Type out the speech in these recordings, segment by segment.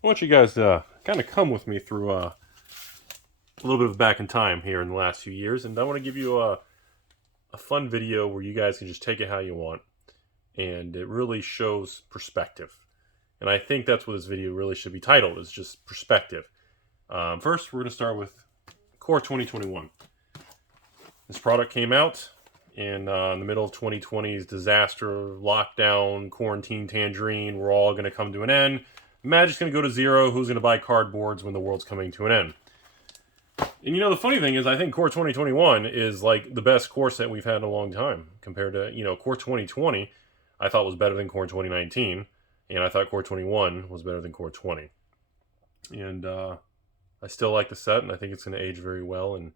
I want you guys to kind of come with me through a little bit of back in time here in the last few years, and I want to give you a fun video where you guys can just take it how you want, and it really shows perspective. And I think that's what this video really should be titled, is just perspective. First, we're going to start with Core 2021. This product came out in the middle of 2020's disaster, lockdown, quarantine, tangerine. We're all going to come to an end. Magic's going to go to zero. Who's going to buy cardboards when the world's coming to an end? And you know, the funny thing is, I think Core 2021 is like the best core set we've had in a long time compared to, Core 2020 I thought was better than Core 2019. And I thought Core 21 was better than Core 20. And I still like the set, and I think it's going to age very well. And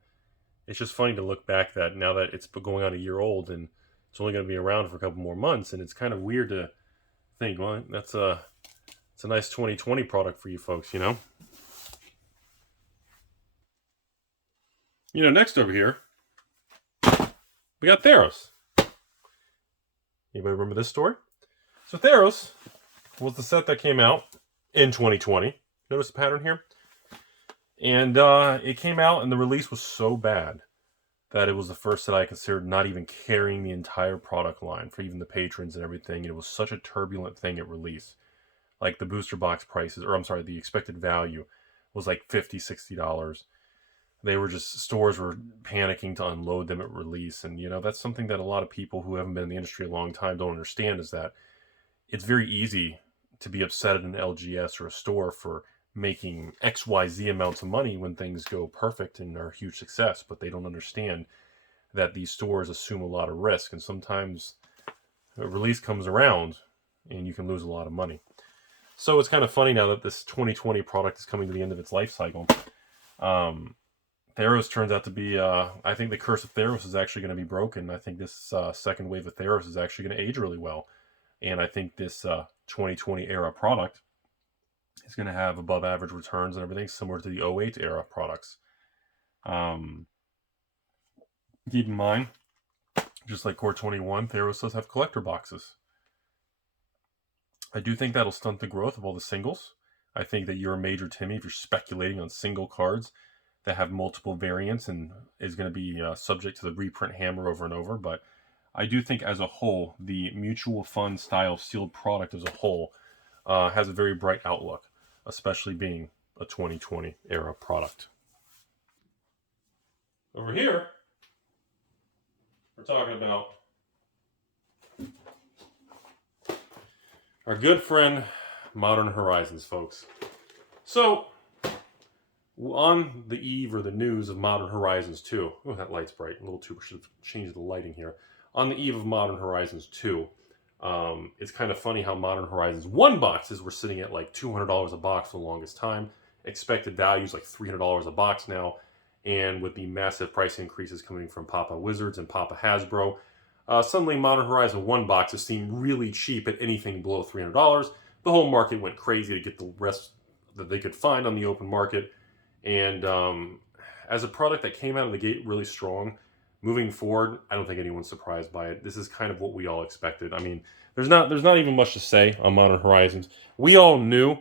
it's just funny to look back that now that it's going on a year old and it's only going to be around for a couple more months. And it's kind of weird to think, well, it's a nice 2020 product for you folks, Next over here, we got Theros. Anybody remember this story? So Theros was the set that came out in 2020. Notice the pattern here? And it came out, and the release was so bad that it was the first that I considered not even carrying the entire product line for even the patrons and everything. It was such a turbulent thing at release. Like the booster box prices, the expected value was like $50, $60. Stores were panicking to unload them at release. And, that's something that a lot of people who haven't been in the industry a long time don't understand, is that it's very easy to be upset at an LGS or a store for making XYZ amounts of money when things go perfect and are a huge success, but they don't understand that these stores assume a lot of risk, and sometimes a release comes around and you can lose a lot of money. So it's kind of funny now that this 2020 product is coming to the end of its life cycle. Theros turns out to be, I think the curse of Theros is actually going to be broken. I think this second wave of Theros is actually going to age really well. And I think this 2020 era product is going to have above average returns and everything similar to the 08 era products. Keep in mind, just like Core 21, Theros does have collector boxes. I do think that'll stunt the growth of all the singles. I think that you're a major Timmy if you're speculating on single cards that have multiple variants and is going to be subject to the reprint hammer over and over. But I do think as a whole, the mutual fund style sealed product as a whole has a very bright outlook, especially being a 2020 era product. Over here, we're talking about our good friend Modern Horizons, folks. So, on the eve or the news of Modern Horizons 2, oh, that light's bright, a little too, should have changed the lighting here. On the eve of Modern Horizons 2, it's kind of funny how Modern Horizons 1 boxes were sitting at like $200 a box for the longest time. Expected values like $300 a box now. And with the massive price increases coming from Papa Wizards and Papa Hasbro, suddenly Modern Horizon 1 boxes seem really cheap at anything below $300. The whole market went crazy to get the rest that they could find on the open market. And as a product that came out of the gate really strong, moving forward, I don't think anyone's surprised by it. This is kind of what we all expected. I mean, there's not even much to say on Modern Horizons. We all knew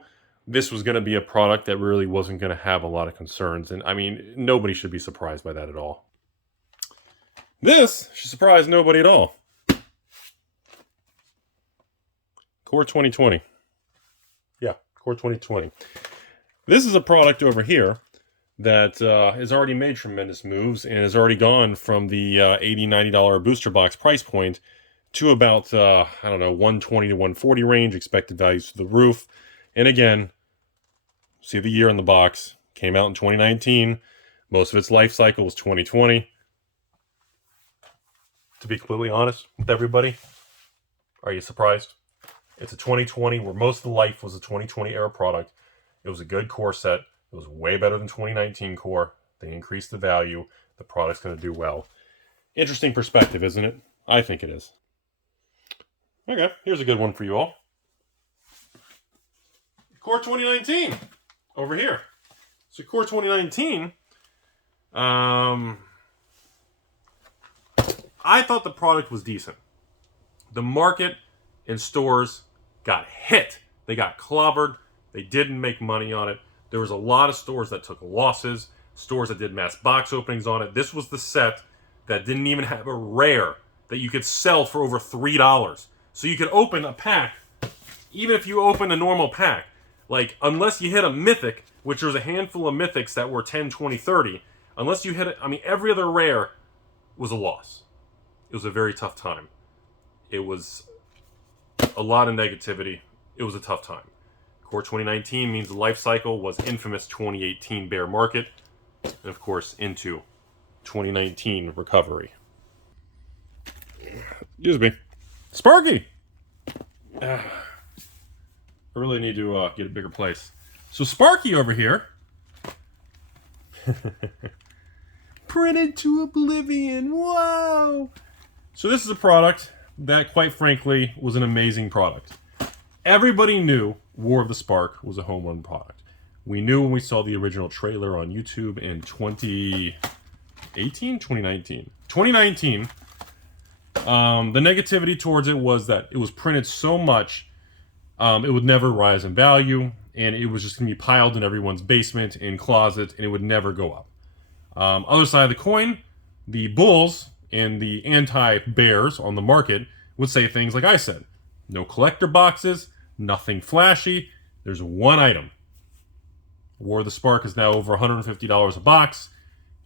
this was going to be a product that really wasn't going to have a lot of concerns. And I mean, nobody should be surprised by that at all. This should surprise nobody at all. Core 2020. Yeah, Core 2020. This is a product over here that has already made tremendous moves and has already gone from the $80, $90 booster box price point to about, $120 to $140 range, expected values to the roof. And again, see the year in the box, came out in 2019. Most of its life cycle was 2020. To be completely honest with everybody, are you surprised? It's a 2020 where most of the life was a 2020 era product. It was a good core set. It was way better than 2019 core. They increased the value. The product's going to do well. Interesting perspective, isn't it? I think it is. Okay, here's a good one for you all. Core 2019 over here. So Core 2019, I thought the product was decent. The market and stores got hit. They got clobbered. They didn't make money on it. There was a lot of stores that took losses, stores that did mass box openings on it. This was the set that didn't even have a rare that you could sell for over $3. So you could open a pack, even if you open a normal pack. Like, unless you hit a mythic, which there's a handful of mythics that were 10, 20, 30, unless you hit it, I mean, every other rare was a loss. It was a very tough time. It was a lot of negativity. It was a tough time. Core 2019 means the life cycle was infamous 2018 bear market, and of course into 2019 recovery. Excuse me. Sparky! I really need to get a bigger place. So Sparky over here, printed to oblivion. Whoa! So this is a product that, quite frankly, was an amazing product. Everybody knew War of the Spark was a home run product. We knew when we saw the original trailer on YouTube in 2018, 2019. 2019, the negativity towards it was that it was printed so much, it would never rise in value, and it was just going to be piled in everyone's basement, in closets, and it would never go up. Other side of the coin, the bulls and the anti-bears on the market would say things like I said. No collector boxes, nothing flashy. There's one item. War of the Spark is now over $150 a box.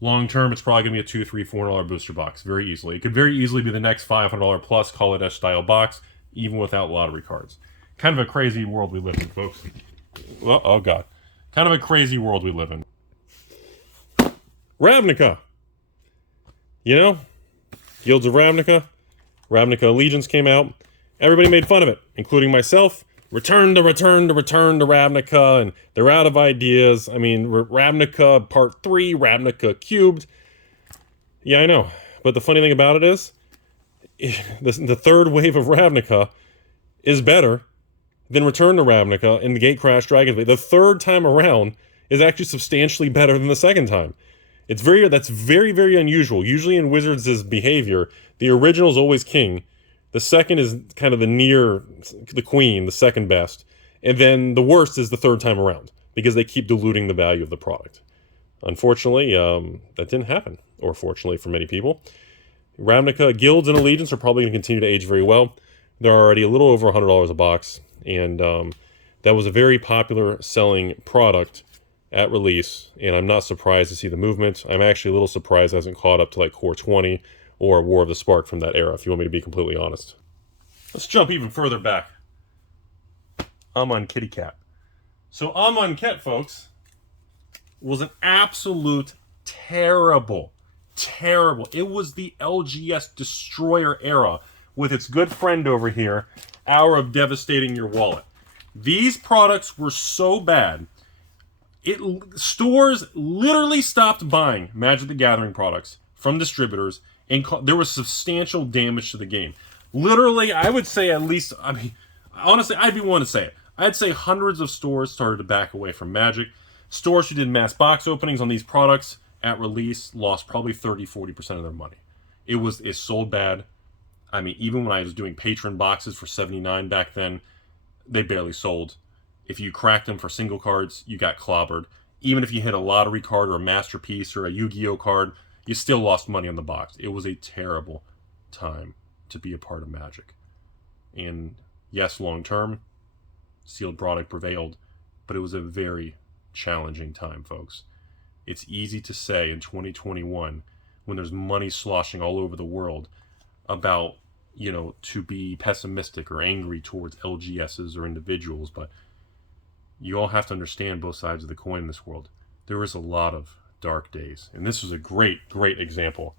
Long term, it's probably going to be a $2, $3, $4 booster box very easily. It could very easily be the next $500 plus Call It style box, even without lottery cards. Kind of a crazy world we live in, folks. Well, oh God. Kind of a crazy world we live in. Ravnica. You know, Guilds of Ravnica. Ravnica Allegiance came out. Everybody made fun of it, including myself. Return to Ravnica, and they're out of ideas. I mean, Ravnica Part 3, Ravnica Cubed. Yeah, I know. But the funny thing about it is, the third wave of Ravnica is better than Return to Ravnica and the Gatecrash Dragon's Blade. The third time around is actually substantially better than the second time. That's very, very unusual. Usually in Wizards' behavior, the original is always king. The second is kind of the queen, the second best. And then the worst is the third time around, because they keep diluting the value of the product. Unfortunately, that didn't happen, or fortunately for many people. Ravnica Guilds and Allegiance are probably going to continue to age very well. They're already a little over $100 a box, and that was a very popular selling product at release, and I'm not surprised to see the movement. I'm actually a little surprised it hasn't caught up to like Core 20 or War of the Spark from that era, if you want me to be completely honest. Let's jump even further back. I'm on Kitty Cat. So Amon Ket, folks, was an absolute terrible. It was the LGS Destroyer era with its good friend over here, Hour of Devastating Your Wallet. These products were so bad, stores literally stopped buying Magic the Gathering products from distributors, and there was substantial damage to the game. Literally, I would say at least, I mean, honestly, I'd be one to say it. I'd say hundreds of stores started to back away from Magic. Stores who did mass box openings on these products at release lost probably 30-40% of their money. It sold bad. I mean, even when I was doing Patron boxes for $79 back then, they barely sold. If you cracked them for single cards, you got clobbered. Even if you hit a lottery card or a masterpiece or a Yu-Gi-Oh card, you still lost money on the box. It was a terrible time to be a part of Magic. And yes, long term, sealed product prevailed, but it was a very challenging time, folks. It's easy to say in 2021, when there's money sloshing all over the world, about, to be pessimistic or angry towards LGSs or individuals, but you all have to understand both sides of the coin in this world. There is a lot of dark days, and this was a great example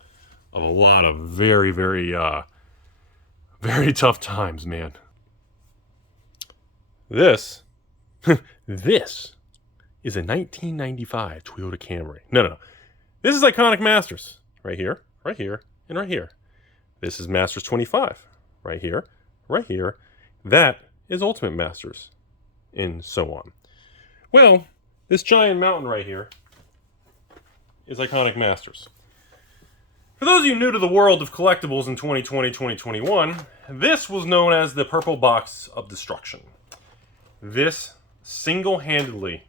of a lot of very, very, very tough times, man. This is a 1995 Toyota Camry. No. This is Iconic Masters. Right here, and right here. This is Masters 25. Right here. That is Ultimate Masters. And so on. Well, this giant mountain right here is Iconic Masters. For those of you new to the world of collectibles in 2020, 2021, this was known as the Purple Box of Destruction. This single-handedly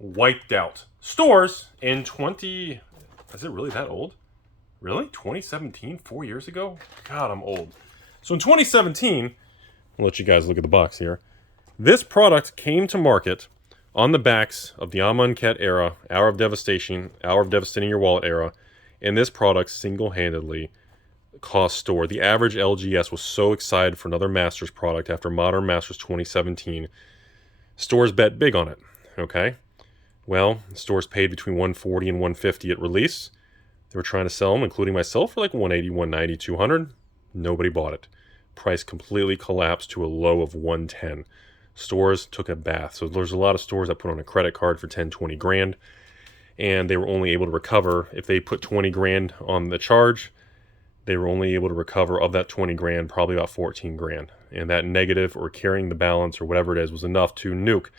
wiped out stores in 20... Is it really that old? Really? 2017? 4 years ago? God, I'm old. So in 2017, I'll let you guys look at the box here. This product came to market on the backs of the Amonkhet era, Hour of Devastation, Hour of Devastating Your Wallet era, and this product single-handedly cost store. The average LGS was so excited for another Masters product after Modern Masters 2017. Stores bet big on it, okay? Well, stores paid between $140 and $150 at release. They were trying to sell them, including myself, for like $180, $190, $200. Nobody bought it. Price completely collapsed to a low of $110. Stores took a bath. So there's a lot of stores that put on a credit card for 10, 20 grand, and they were only able to recover, if they put 20 grand on the charge, they were only able to recover of that 20 grand, probably about 14 grand. And that negative or carrying the balance or whatever it is was enough to nuke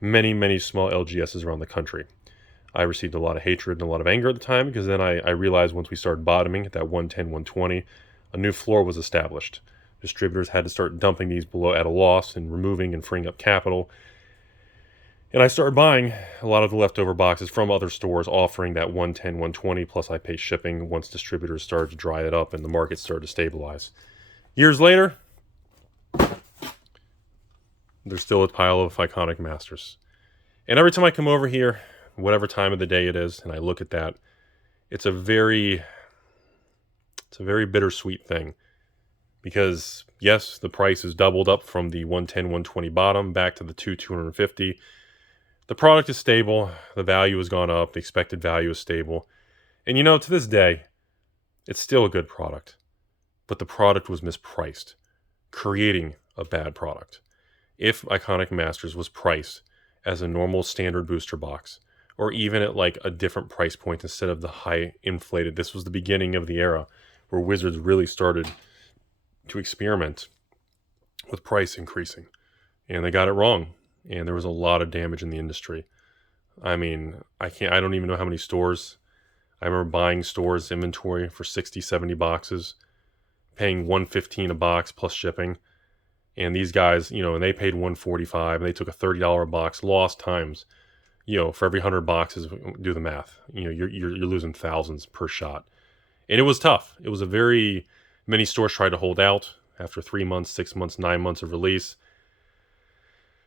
many, many small LGSs around the country. I received a lot of hatred and a lot of anger at the time, because then I realized once we started bottoming at that 110, 120, a new floor was established. Distributors had to start dumping these below at a loss and removing and freeing up capital. And I started buying a lot of the leftover boxes from other stores offering that 110, 120, plus I pay shipping once distributors started to dry it up and the market started to stabilize. Years later, there's still a pile of iconic Masters. And every time I come over here, whatever time of the day it is, and I look at that, it's a very bittersweet thing. Because, yes, the price has doubled up from the 110, 120 bottom back to the 250. The product is stable. The value has gone up. The expected value is stable. And, to this day, it's still a good product. But the product was mispriced, creating a bad product. If Iconic Masters was priced as a normal standard booster box, or even at like a different price point instead of the high inflated, this was the beginning of the era where Wizards really started to experiment with price increasing, and they got it wrong, and there was a lot of damage in the industry. I mean, I don't even know how many stores. I remember buying stores inventory for 60, 70 boxes, paying $115 a box plus shipping, and these guys, and they paid $145, and they took a $30 a box loss times, for every 100 boxes, do the math, you're losing thousands per shot. And it was tough. It was many stores tried to hold out after 3 months, 6 months, 9 months of release.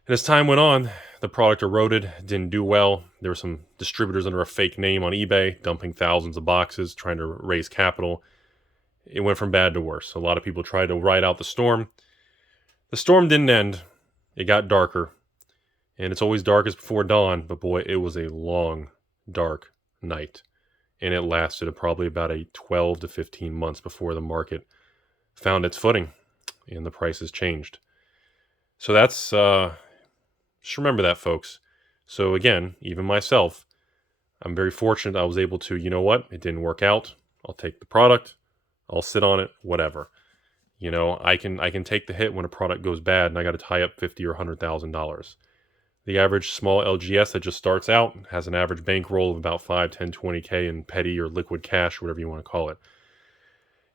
And as time went on, the product eroded, didn't do well. There were some distributors under a fake name on eBay, dumping thousands of boxes, trying to raise capital. It went from bad to worse. A lot of people tried to ride out the storm. The storm didn't end. It got darker. And it's always darkest before dawn, but boy, it was a long, dark night. And it lasted probably about 12 to 15 months before the market found its footing and the prices changed. So that's, just remember that, folks. So again, even myself, I'm very fortunate I was able to, it didn't work out. I'll take the product. I'll sit on it, whatever. I can take the hit when a product goes bad and I got to tie up $50,000 or $100,000. The average small LGS that just starts out has an average bankroll of about 5, 10, 20K in petty or liquid cash, whatever you want to call it.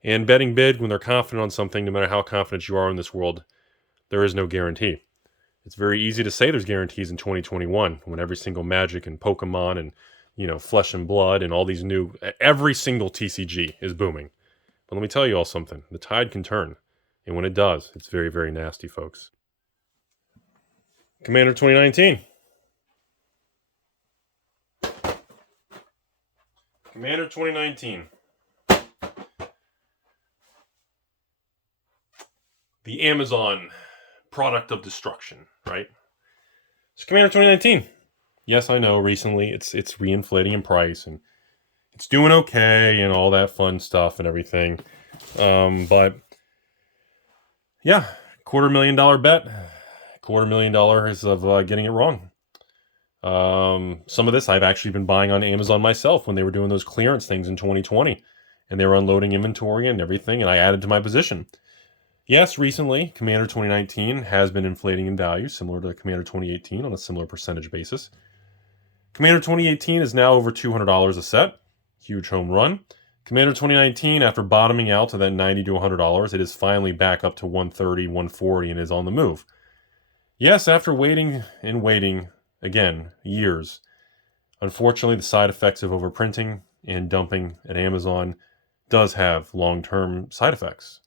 And betting big when they're confident on something, no matter how confident you are in this world, there is no guarantee. It's very easy to say there's guarantees in 2021 when every single Magic and Pokemon and, Flesh and Blood and all these every single TCG is booming. But let me tell you all something. The tide can turn. And when it does, it's very, very nasty, folks. Commander 2019. Commander 2019. The Amazon product of destruction, right? So Commander 2019. Yes, I know recently it's reinflating in price and it's doing okay and all that fun stuff and everything. But yeah, $250,000 bet. $250,000 of getting it wrong. Some of this I've actually been buying on Amazon myself when they were doing those clearance things in 2020 and they were unloading inventory and everything, and I added to my position. Yes, recently, Commander 2019 has been inflating in value, similar to Commander 2018 on a similar percentage basis. Commander 2018 is now over $200 a set. Huge home run. Commander 2019, after bottoming out to that $90 to $100, it is finally back up to $130, $140, and is on the move. Yes, after waiting and waiting, again, years, unfortunately the side effects of overprinting and dumping at Amazon does have long-term side effects.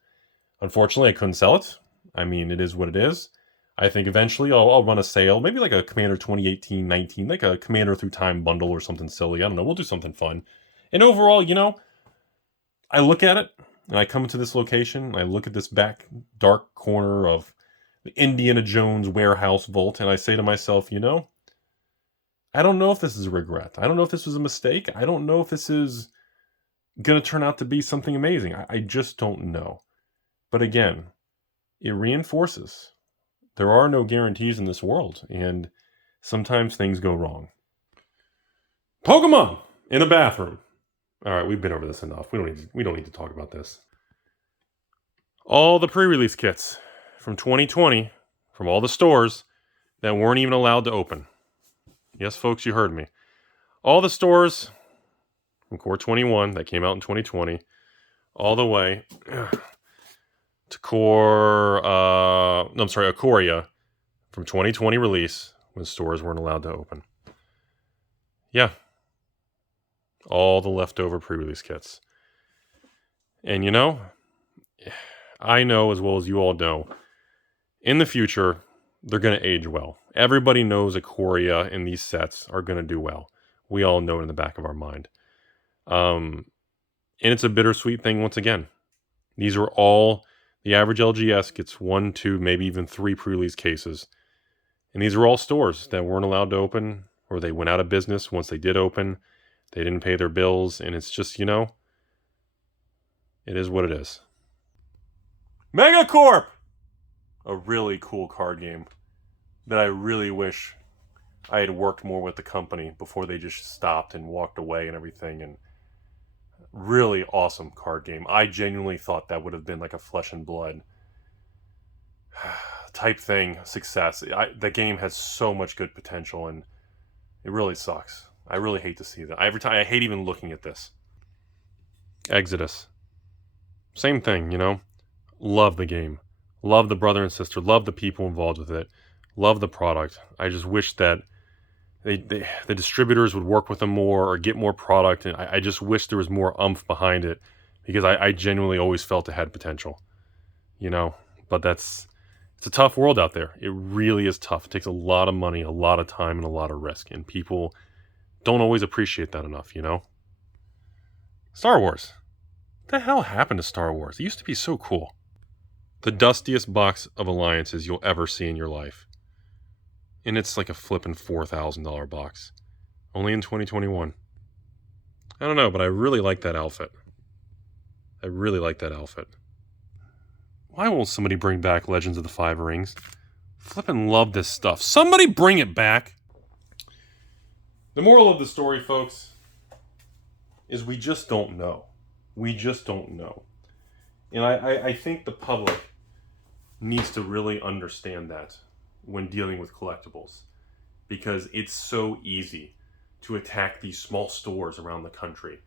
Unfortunately, I couldn't sell it. I mean, it is what it is. I think eventually I'll run a sale, maybe like a Commander 2018-19, like a Commander Through Time bundle or something silly. I don't know. We'll do something fun. And overall, I look at it and I come to this location. And I look at this back dark corner of the Indiana Jones warehouse vault, and I say to myself, I don't know if this is a regret. I don't know if this was a mistake. I don't know if this is going to turn out to be something amazing. I just don't know. But again, it reinforces there are no guarantees in this world, and sometimes things go wrong. Pokemon in a bathroom. All right, we've been over this enough. We don't need to talk about this. All the pre-release kits from 2020 from all the stores that weren't even allowed to open. Yes, folks, you heard me. All the stores from Core 21 that came out in 2020 all the way to Ikoria from 2020 release when stores weren't allowed to open. Yeah. All the leftover pre-release kits. And I know as well as you all know, in the future, they're going to age well. Everybody knows Ikoria and these sets are going to do well. We all know it in the back of our mind. And it's a bittersweet thing once again. These are all, the average LGS gets 1, 2, maybe even 3 pre-release cases. And these are all stores that weren't allowed to open, or they went out of business once they did open. They didn't pay their bills, and it's just, it is what it is. Megacorp! A really cool card game that I really wish I had worked more with the company before they just stopped and walked away and everything. And really awesome card game. I genuinely thought that would have been like a flesh and blood type thing, success. The game has so much good potential, and it really sucks. I really hate to see that. Every time, I hate even looking at this. Exodus. Same thing, Love the game. Love the brother and sister. Love the people involved with it. Love the product. I just wish that the distributors would work with them more or get more product. And I just wish there was more oomph behind it, because I genuinely always felt it had potential. But it's a tough world out there. It really is tough. It takes a lot of money, a lot of time, and a lot of risk. And people don't always appreciate that enough, Star Wars. What the hell happened to Star Wars? It used to be so cool. The dustiest box of alliances you'll ever see in your life. And it's like a flippin' $4,000 box. Only in 2021. I don't know, but I really like that outfit. Why won't somebody bring back Legends of the Five Rings? Flippin' love this stuff. Somebody bring it back! The moral of the story, folks, is we just don't know. We just don't know. And I think the public needs to really understand that when dealing with collectibles, because it's so easy to attack these small stores around the country,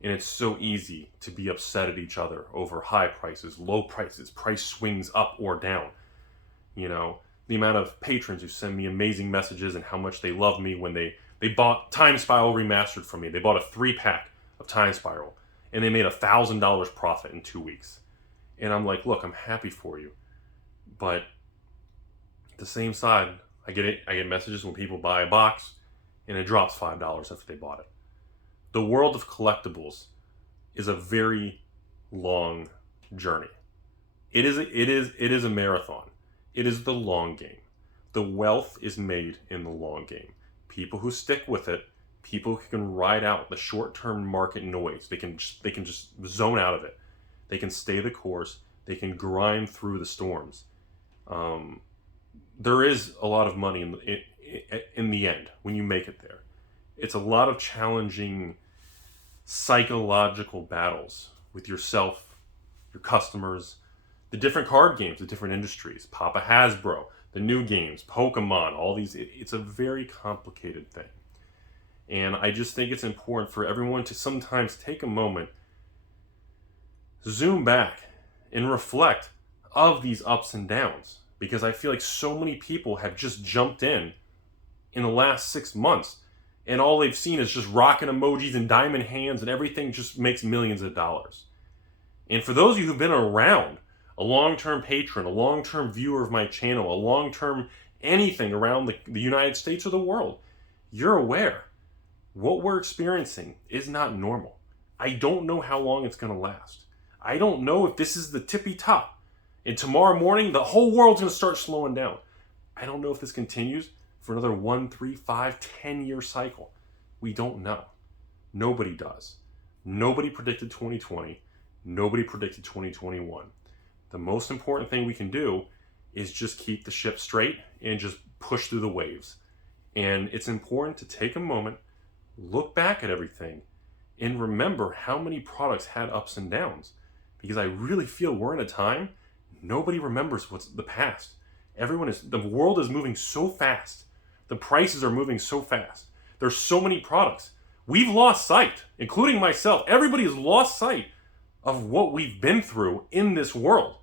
and it's so easy to be upset at each other over high prices, low prices, price swings up or down. The amount of patrons who send me amazing messages and how much they love me when they bought Time Spiral Remastered from me. They bought a 3-pack of Time Spiral, and they made $1,000 profit in 2 weeks. And I'm like, look, I'm happy for you, but at the same side, I get messages when people buy a box and it drops $5 after they bought it. The world of collectibles is a very long journey. It is a marathon. It is the long game. The wealth is made in the long game. People who stick with it, people who can ride out the short-term market noise, they can just zone out of it. They can stay the course. They can grind through the storms. There is a lot of money in the end when you make it there. It's a lot of challenging psychological battles with yourself, your customers, the different card games, the different industries, Papa Hasbro, the new games, Pokemon, all these. It's a very complicated thing. And I just think it's important for everyone to sometimes take a moment, zoom back, and reflect of these ups and downs. because I feel like so many people have just jumped in the last 6 months, and all they've seen is just rocking emojis and diamond hands, and everything just makes millions of dollars. And for those of you who've been around, a long-term patron, a long-term viewer of my channel, a long-term anything around the United States or the world, you're aware what we're experiencing is not normal. I don't know how long it's going to last. I don't know if this is the tippy top, and tomorrow morning the whole world's going to start slowing down. I don't know if this continues for another 1, 3, 5, 10-year cycle. We don't know. Nobody does. Nobody predicted 2020. Nobody predicted 2021. The most important thing we can do is just keep the ship straight and just push through the waves. And it's important to take a moment, look back at everything, and remember how many products had ups and downs. Because I really feel we're in a time nobody remembers what's the past. The world is moving so fast. The prices are moving so fast. There's so many products. We've lost sight, including myself. Everybody has lost sight of what we've been through in this world.